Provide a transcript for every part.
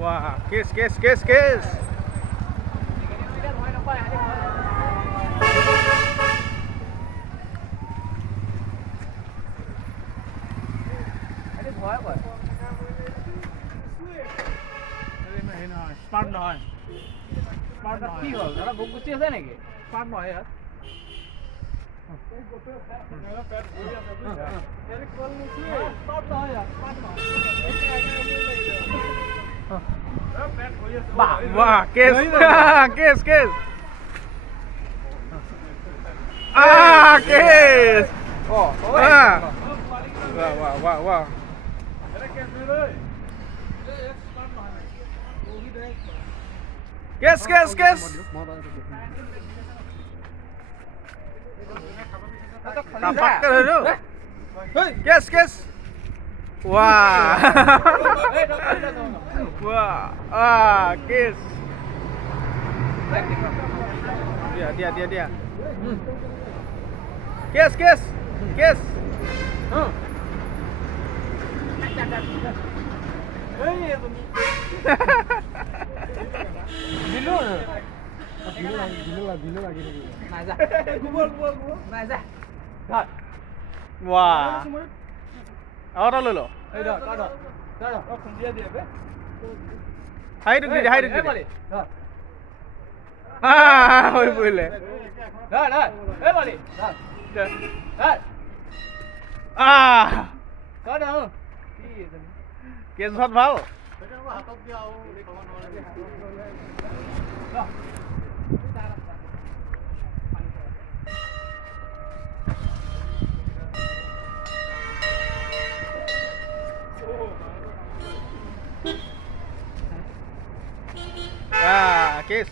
Wah, kes. Smart নহয়। Smart নহয়। কি হ'ল? দাদা ভোক গুচি আছে নেকি? Smart নহয় ইয়াত। Wah, kes. Kes. Oh, wah. Kes. Tapak ke dulu. Kes. Wah. Kes. Dia. Kes. Bilu lagi. Naza. Wah. Orang lo. Hai duduk. Boleh. Balik. Kes बहुत ভাল kes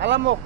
Alamok